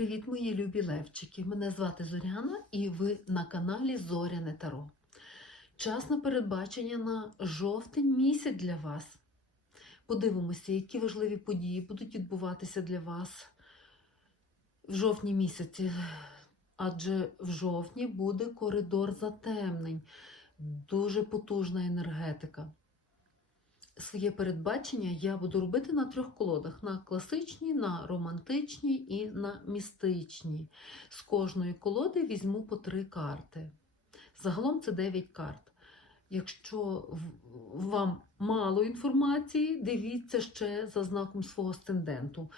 Привіт, мої любі левчики! Мене звати Зоряна і ви на каналі Зоряне Таро. Час на передбачення на жовтень місяць для вас. Подивимося, які важливі події будуть відбуватися для вас в жовтні місяці. Адже в жовтні буде коридор затемнень, дуже потужна енергетика. Своє передбачення я буду робити на трьох колодах: на класичній, на романтичній і на містичній. З кожної колоди візьму по три карти. Загалом це 9 карт. Якщо вам мало інформації, дивіться ще за знаком свого асценденту.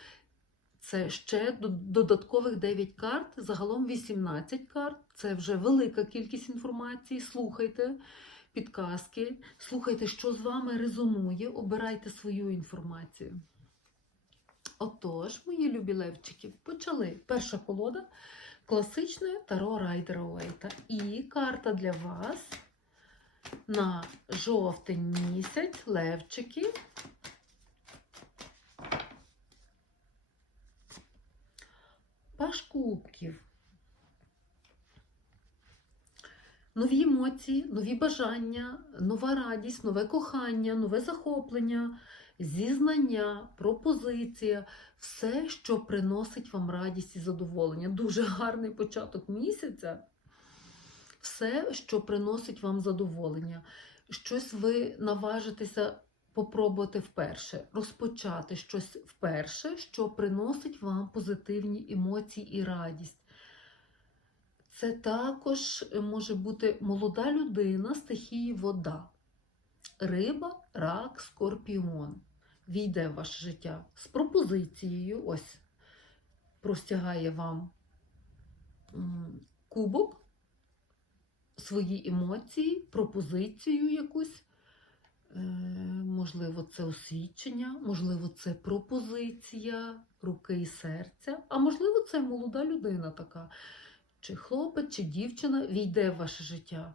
Це ще додаткових 9 карт, загалом 18 карт. Це вже велика кількість інформації. Слухайте підказки, слухайте, що з вами резонує, обирайте свою інформацію. Отож, мої любі левчики, почали. Перша колода класичне Таро Райдера Уейта. І карта для вас на жовтень місяць, левчики. Паш кубків. Нові емоції, нові бажання, нова радість, нове кохання, нове захоплення, зізнання, пропозиція, все, що приносить вам радість і задоволення. Дуже гарний початок місяця. Все, що приносить вам задоволення. Щось ви наважитеся попробувати вперше, розпочати щось вперше, що приносить вам позитивні емоції і радість. Це також може бути молода людина стихії вода. Риба, рак, скорпіон. Війде в ваше життя з пропозицією. Ось простягає вам кубок, свої емоції, пропозицію якусь. Е, Можливо, це освідчення, можливо, це пропозиція руки і серця, а можливо, це молода людина така чи хлопець, чи дівчина війде в ваше життя.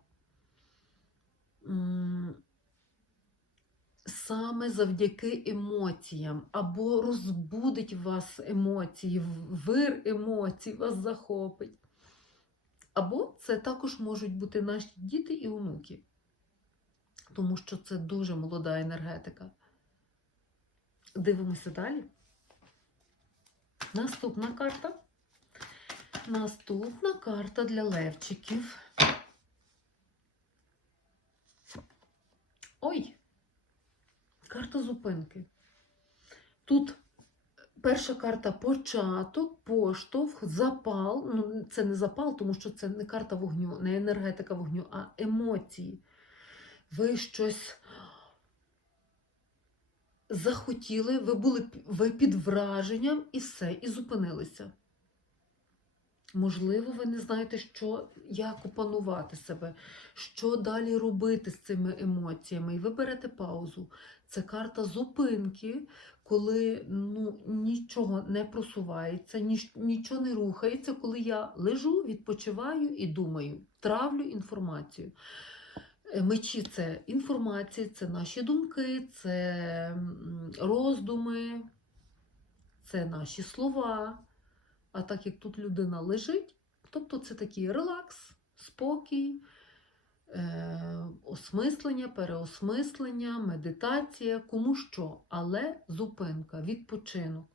Саме завдяки емоціям, або розбудить вас емоції, вир емоцій вас захопить. Або це також можуть бути наші діти і онуки, тому що це дуже молода енергетика. Дивимося далі. Наступна карта. Наступна карта для левчиків. Ой, карта зупинки. Тут перша карта початок, поштовх, запал. Ну, це не запал, тому що це не карта вогню, не енергетика вогню, а емоції. Ви щось захотіли, ви були ви під враженням і все, і зупинилися. Можливо, ви не знаєте, що, як опанувати себе, що далі робити з цими емоціями. І ви берете паузу. Це карта зупинки, коли ну, нічого не просувається, ніч, нічого не рухається, коли я лежу, відпочиваю і думаю, травлю інформацію. Е, Мечі це інформація, це наші думки, це роздуми, це наші слова. А так як тут людина лежить, тобто це такий релакс, спокій, е, осмислення, переосмислення, медитація, кому що, але зупинка, відпочинок.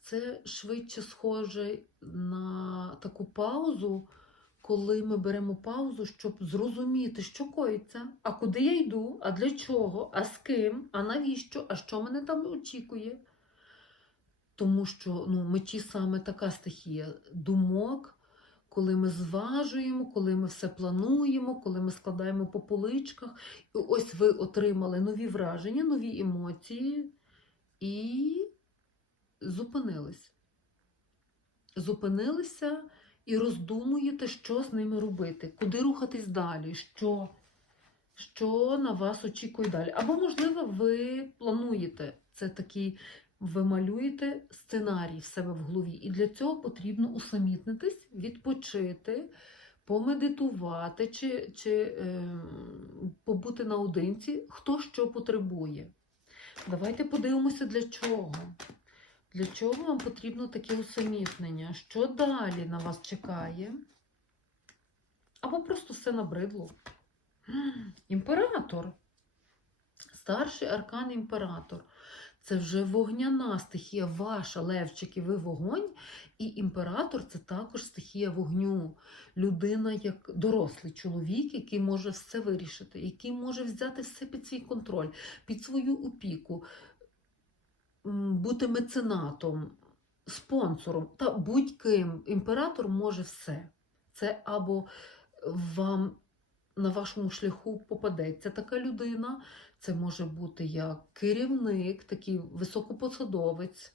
Це швидше схоже на таку паузу, коли ми беремо паузу, щоб зрозуміти, що коїться, а куди я йду, а для чого, а з ким, а навіщо, а що мене там очікує. Тому що ну, мечі саме така стихія думок, коли ми зважуємо, коли ми все плануємо, коли ми складаємо по поличках. І ось ви отримали нові враження, нові емоції і зупинились. Зупинилися і роздумуєте, що з ними робити, куди рухатись далі, що, що на вас очікує далі. Або, можливо, ви плануєте це такий ви малюєте сценарій в себе в голові. І для цього потрібно усамітнитись, відпочити, помедитувати чи, чи е, побути наодинці, хто що потребує. Давайте подивимося, для чого. Для чого вам потрібно таке усамітнення? Що далі на вас чекає? Або просто все набридло. Імператор. Старший аркан імператор. Це вже вогняна стихія ваша, левчики, ви вогонь. І імператор це також стихія вогню. Людина, як дорослий чоловік, який може все вирішити, який може взяти все під свій контроль, під свою опіку, бути меценатом, спонсором та будь-ким. Імператор може все. Це або вам на вашому шляху попадеться така людина. Це може бути як керівник, такий високопосадовець,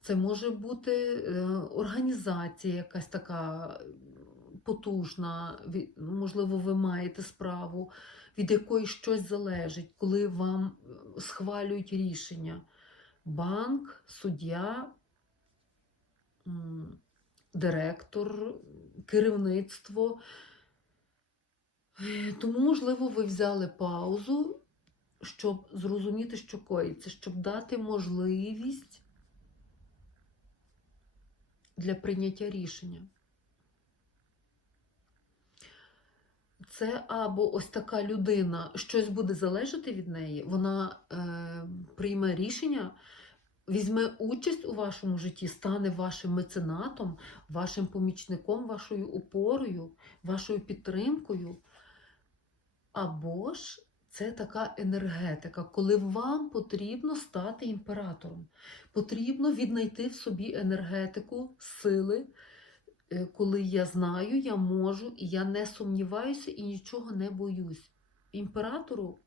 це може бути е, організація якась така потужна, можливо, ви маєте справу, від якої щось залежить, коли вам схвалюють рішення. Банк, суддя, директор, керівництво. Е, Тому, можливо, ви взяли паузу, щоб зрозуміти, що коїться, щоб дати можливість для прийняття рішення. Це або ось така людина, щось буде залежати від неї, вона е, прийме рішення, візьме участь у вашому житті, стане вашим меценатом, вашим помічником, вашою опорою, вашою підтримкою. Або ж це така енергетика, коли вам потрібно стати імператором. Потрібно віднайти в собі енергетику, сили, е, коли я знаю, я можу, і я не сумніваюся і нічого не боюсь. Імператору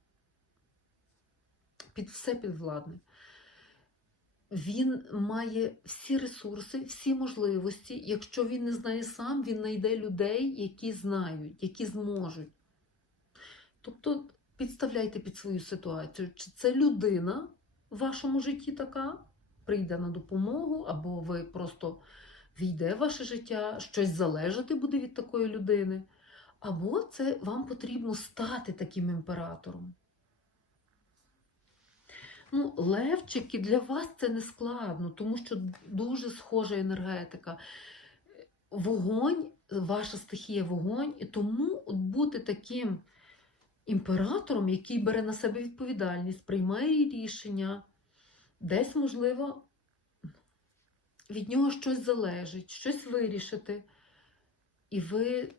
під все підвладне. Він має всі ресурси, всі можливості. Якщо він не знає сам, він знайде людей, які знають, які зможуть. Тобто підставляйте під свою ситуацію, чи це людина в вашому житті така, прийде на допомогу, або ви просто війде в ваше життя, щось залежати буде від такої людини, або це вам потрібно стати таким імператором. Ну, левчики, для вас це не складно, тому що дуже схожа енергетика. Вогонь, ваша стихія вогонь, і тому от бути таким імператором, який бере на себе відповідальність, приймає рішення, десь, можливо, від нього щось залежить, щось вирішити. І ви,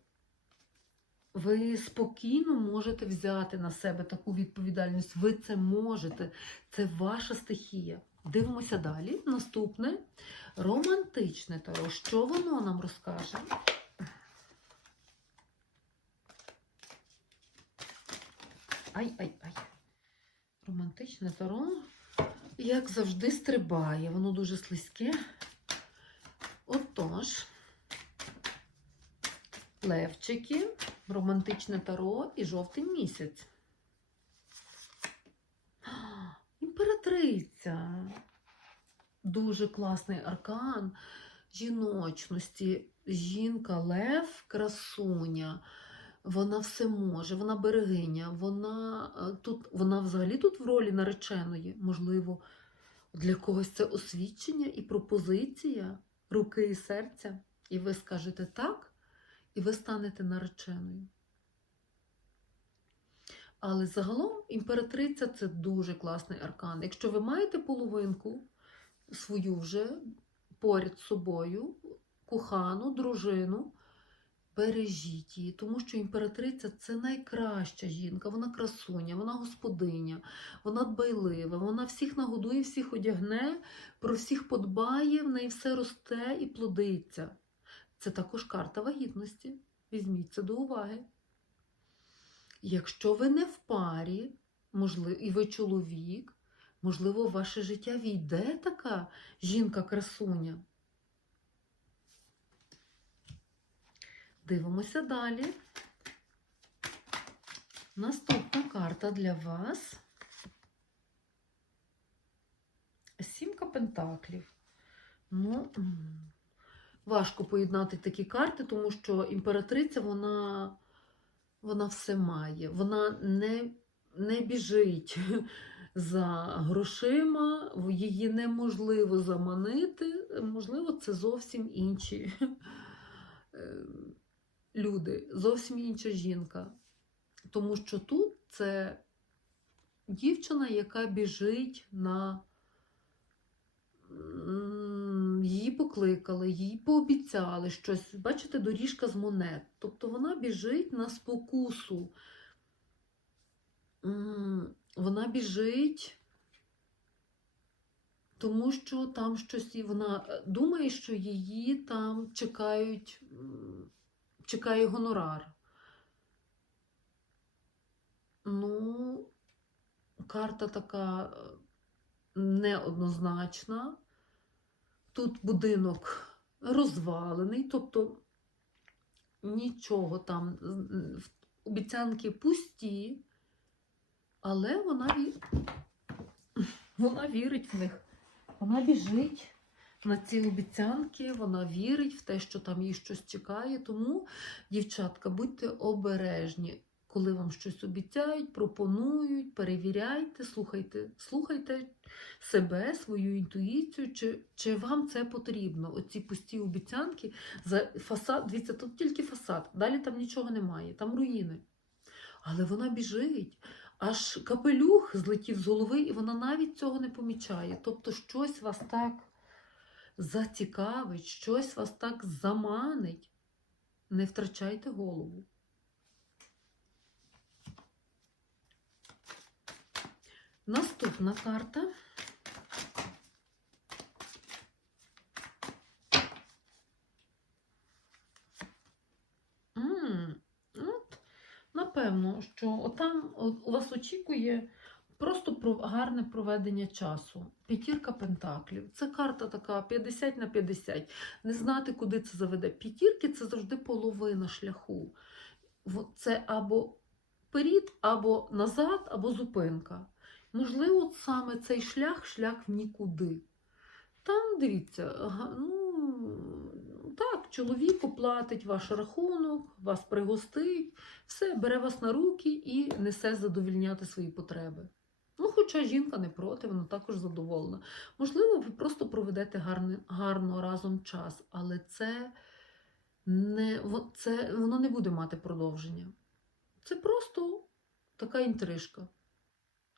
ви спокійно можете взяти на себе таку відповідальність. Ви це можете. Це ваша стихія. Дивимося далі. Наступне романтичне таро. Що воно нам розкаже? Ай-ай-ай. Романтичне таро, як завжди, стрибає. Воно дуже слизьке. Отож, левчики, романтичне таро і жовтий місяць. Імператриця. Дуже класний аркан жіночності. Жінка, лев, красуня. Вона все може, вона берегиня, вона е, тут, вона взагалі тут в ролі нареченої, можливо, для когось це освідчення і пропозиція руки і серця. І ви скажете так, і ви станете нареченою. Але загалом імператриця це дуже класний аркан. Якщо ви маєте половинку свою вже поряд з собою, кохану, дружину, бережіть її, тому що імператриця це найкраща жінка, вона красуня, вона господиня, вона дбайлива, вона всіх нагодує, всіх одягне, про всіх подбає, в неї все росте і плодиться. Це також карта вагітності. Візьміть це до уваги. Якщо ви не в парі, можливо, і ви чоловік, можливо, в ваше життя війде така жінка-красуня. Дивимося далі. Наступна карта для вас. Сімка пентаклів. Ну, важко поєднати такі карти, тому що імператриця, вона, вона все має. Вона не, не біжить за грошима, її неможливо заманити. Можливо, це зовсім інші е, люди, зовсім інша жінка. Тому що тут це дівчина, яка біжить на її покликали, їй пообіцяли щось. Бачите, доріжка з монет. Тобто вона біжить на спокусу. Вона біжить, тому що там щось, і вона е, думає, що її там чекають, чекає гонорар. Ну, карта така е, неоднозначна. Тут будинок розвалений, тобто нічого там, обіцянки пусті, але вона, вона вірить в них. Вона біжить на ці обіцянки, вона вірить в те, що там їй щось чекає. Тому, дівчатка, будьте обережні, коли вам щось обіцяють, пропонують, перевіряйте, слухайте, слухайте себе, свою інтуїцію, чи, чи вам це потрібно. Оці пусті обіцянки за фасад. Дивіться, тут тільки фасад, далі там нічого немає, там руїни. Але вона біжить. Аж капелюх злетів з голови, і вона навіть цього не помічає. Тобто, щось вас так зацікавить, щось вас так заманить. Не втрачайте голову. Наступна карта. Напевно, що там у вас очікує просто про гарне проведення часу. П'ятірка пентаклів. Це карта така 50 на 50. Не знати, куди це заведе. П'ятірки це завжди половина шляху. Це або перід, або назад, або зупинка. Можливо, саме цей шлях шлях в нікуди. Там, дивіться, ну, так, чоловік оплатить ваш рахунок, вас пригостить, все, бере вас на руки і несе задовільняти свої потреби. Ну, хоча жінка не проти, вона також задоволена. Можливо, ви просто проведете гарне, гарно разом час, але це не, це, воно не буде мати продовження. Це просто така інтрижка.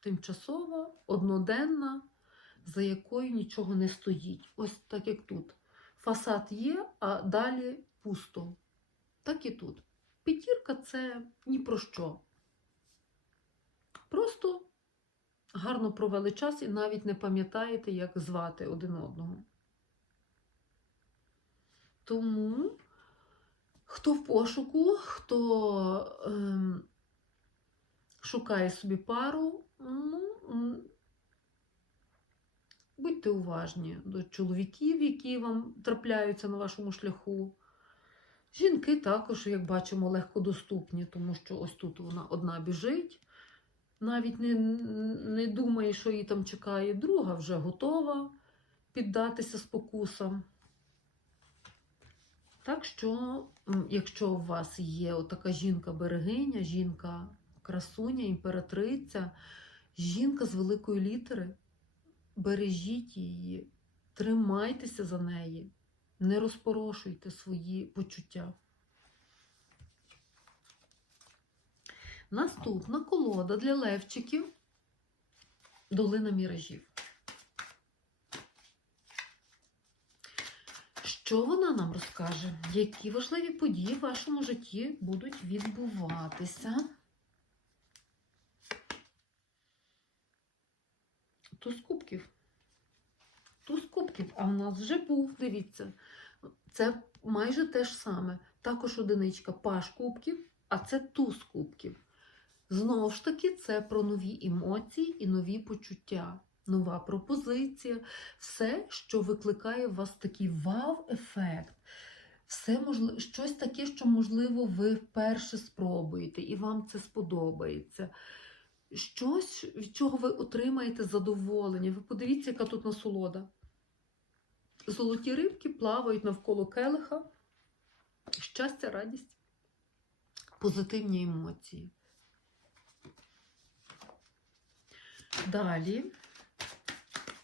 Тимчасова, одноденна, за якою нічого не стоїть. Ось так як тут. Фасад є, а далі пусто. Так і тут. П'ятірка це ні про що. Просто гарно провели час і навіть не пам'ятаєте, як звати один одного. Тому, хто в пошуку, хто ем, шукає собі пару, ну, будьте уважні до чоловіків, які вам трапляються на вашому шляху. Жінки також, як бачимо, легкодоступні, тому що ось тут вона одна біжить, навіть не, не думає, що її там чекає, друга вже готова піддатися спокусам. Так що, якщо у вас є така жінка-берегиня, жінка-красуня, імператриця, жінка з великої літери, бережіть її, тримайтеся за неї, не розпорошуйте свої почуття. Наступна колода для левчиків Долина міражів. Що вона нам розкаже? Які важливі події в вашому житті будуть відбуватися? Туз кубків. Туз кубків, а в нас вже був, дивіться. Це майже те ж саме. Також одиничка паш кубків, а це туз кубків. Знову ж таки, це про нові емоції і нові почуття, нова пропозиція, все, що викликає у вас такий вау-ефект. Все можливо, щось таке, що, можливо, ви вперше спробуєте, і вам це сподобається. Щось, від чого ви отримаєте задоволення. Ви подивіться, яка тут насолода. Золоті рибки плавають навколо келиха. Щастя, радість, позитивні емоції. Далі.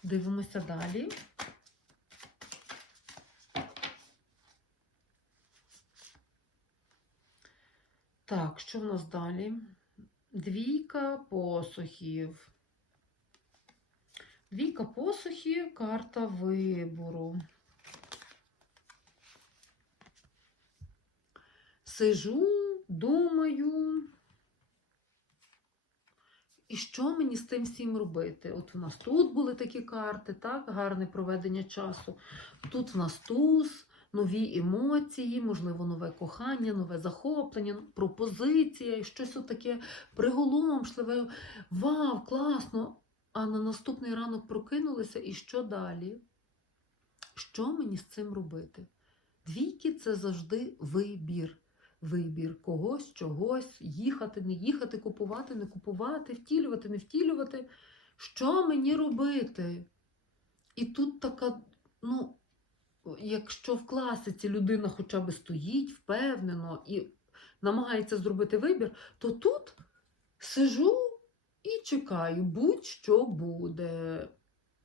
Дивимося далі. Так, що в нас далі? Двійка посухів. Двійка посухів, карта вибору. Сижу, думаю. І що мені з тим всім робити? От у нас тут були такі карти, так, гарне проведення часу. Тут в нас туз, нові емоції, можливо, нове кохання, нове захоплення, пропозиція, і щось отаке приголомшливе. Вау, класно! А на наступний ранок прокинулися, і що далі? Що мені з цим робити? Двійки це завжди вибір. Вибір когось, чогось, їхати, не їхати, купувати, не купувати, втілювати, не втілювати. Що мені робити? І тут така, ну, якщо в класиці людина хоча б стоїть впевнено і намагається зробити вибір, то тут сижу і чекаю, будь-що буде.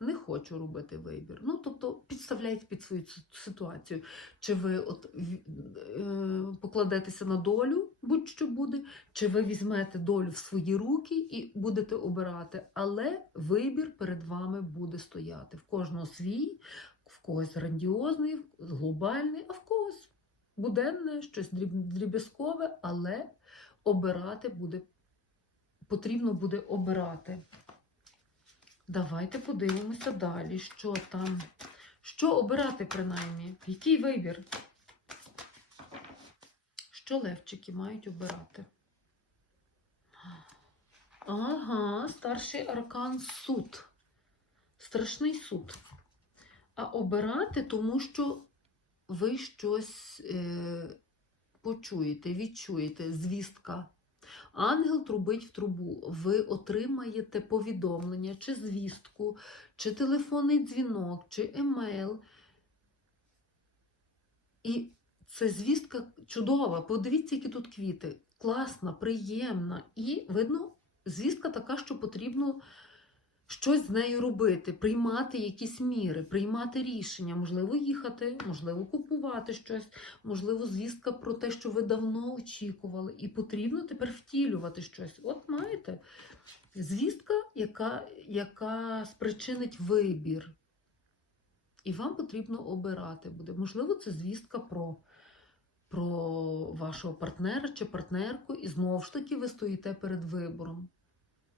Не хочу робити вибір. Ну, тобто, підставляйте під свою ситуацію. Чи ви от, е, покладетеся на долю, будь-що буде, чи ви візьмете долю в свої руки і будете обирати. Але вибір перед вами буде стояти. В кожного свій, в когось грандіозний, глобальний, а в когось буденне, щось дріб'язкове, але обирати буде, потрібно буде обирати. Давайте подивимося далі, що там. Що обирати, принаймні? Який вибір? Що левчики мають обирати? Ага, старший аркан суд. Страшний суд. А обирати, тому що ви щось е, почуєте, відчуєте, звістка. Ангел трубить в трубу. Ви отримаєте повідомлення, чи звістку, чи телефонний дзвінок, чи емейл. І це звістка чудова. Подивіться, які тут квіти. Класна, приємна. І видно, звістка така, що потрібно щось з нею робити, приймати якісь міри, приймати рішення, можливо, їхати, можливо, купувати щось, можливо, звістка про те, що ви давно очікували, і потрібно тепер втілювати щось. От маєте звістка, яка, яка спричинить вибір. І вам потрібно обирати буде. Можливо, це звістка про, про вашого партнера чи партнерку, і знову ж таки ви стоїте перед вибором.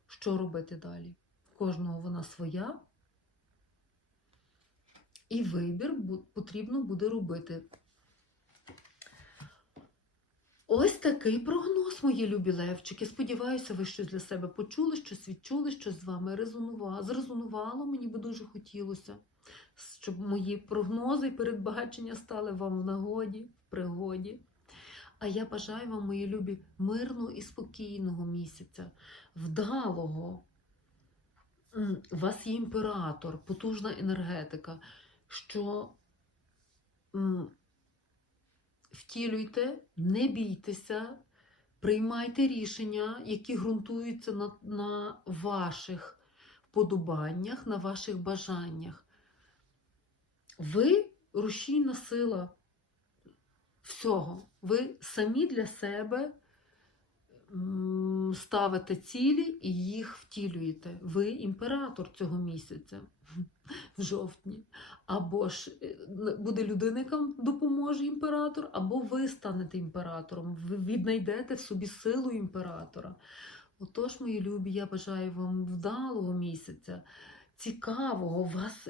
Що робити далі? Кожного вона своя. І вибір потрібно буде робити. Ось такий прогноз, мої любі левчики. Сподіваюся, ви щось для себе почули, щось відчули, щось з вами резонувало. Зрезонувало, мені би дуже хотілося, щоб мої прогнози і передбачення стали вам в нагоді, в пригоді. А я бажаю вам, мої любі, мирного і спокійного місяця, вдалого. У вас є імператор, потужна енергетика, що втілюйте, не бійтеся, приймайте рішення, які ґрунтуються на, на ваших вподобаннях, на ваших бажаннях. Ви рушійна сила всього. Ви самі для себе ставите цілі і їх втілюєте. Ви імператор цього місяця в жовтні. Або ж е, буде людина, яка допоможе імператор, або ви станете імператором. Ви віднайдете в собі силу імператора. Отож, мої любі, я бажаю вам вдалого місяця. Цікавого, у вас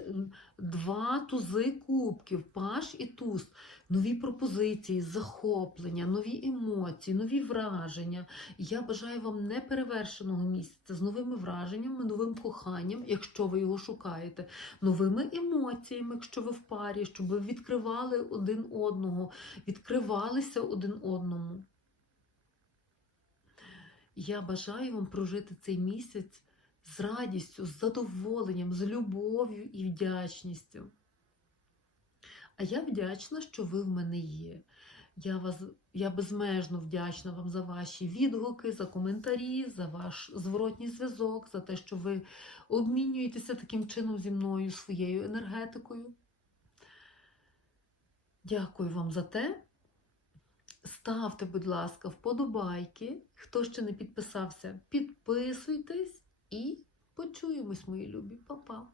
два тузи кубків, паш і туз, нові пропозиції, захоплення, нові емоції, нові враження. Я бажаю вам неперевершеного місяця з новими враженнями, новим коханням, якщо ви його шукаєте, новими емоціями, якщо ви в парі, щоб ви відкривали один одного, відкривалися один одному. Я бажаю вам прожити цей місяць з радістю, з задоволенням, з любов'ю і вдячністю. А я вдячна, що ви в мене є. Я, вас, я безмежно вдячна вам за ваші відгуки, за коментарі, за ваш зворотній зв'язок, за те, що ви обмінюєтеся таким чином зі мною своєю енергетикою. Дякую вам за те. Ставте, будь ласка, вподобайки. Хто ще не підписався, підписуйтесь і почуємось, мої любі. Па-па!